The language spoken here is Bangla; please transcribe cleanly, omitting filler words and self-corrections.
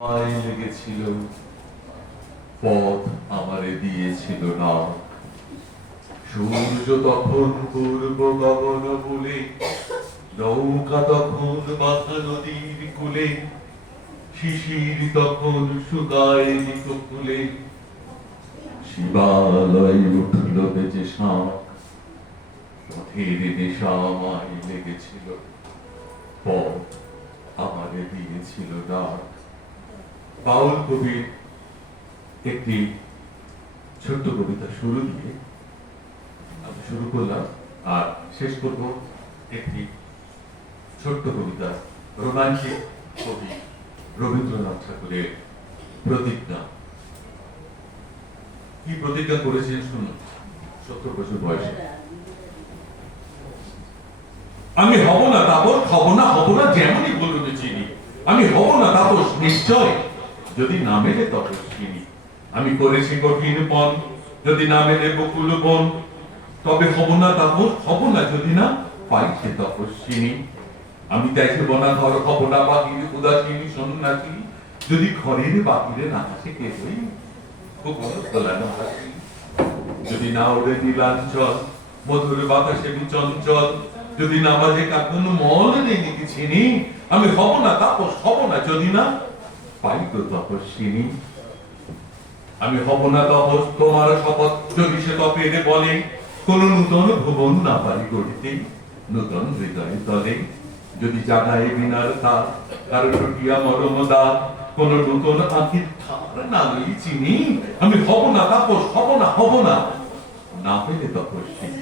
মাই লেগেছিল, পথ আমারে দিয়েছিল না। সূর্য তখন পূর্ব গগন বলে, নৌকা তখন মাথা নদীর কূলে, শিশির তখন শুকায় ফুলে, শিবালয় উঠল বেজে শাঁখ, পথের নেশা আমায় লেগেছিল, পথ আমারে দিয়েছিল না। বাউল কবির একটি ছোট্ট কবিতা শুরু দিয়ে আমি শুরু করলাম, আর শেষ করব একটি ছোট্ট কবিতা, রোমান্টিক কবি রবীন্দ্রনাথ ঠাকুরের প্রতিজ্ঞা। কি প্রতিজ্ঞা করেছেন শুনুন। 70 বছর বয়সে, আমি হব না তাপস, হব না যেমনই বলুন চিনি, আমি হব না তাপস নিশ্চয় যদি না মেলে তপস্বিনী। আমি করেছি কঠিন পণ, যদি না মেলে বকুল বন, তবে হব না তাপস, হব না যদি না পাই সে তপস্বিনী। আমি চাইছি বনাধর, হব না বাহির উদাসীনী সন্ন্যাসী, যদি ঘরের বাহিরে না আসে কে হই হাসি। যদি না ওড়ে নীলাঞ্চল, মধুর বাতাসে বিচঞ্চল, যদি না বাজে কাকুন মল নেই নাকি চিনি, আমি হব না তাপস, হব না যদি না পাই তো তপস্বিনী। আমি হব না তপস, তোমার শপথ যদি সে তপের বলে, কোন নূতন ভুবন না পারি গড়িতে, নূতন হৃদয় তলে। যদি জাগায় বিনার তার, কারো টুটিয়া মরম দাঁত, কোন নূতন আঁখির ধার না লই চিনি, আমি হব না তাপস, হব না না পেলে তপস্বিনী।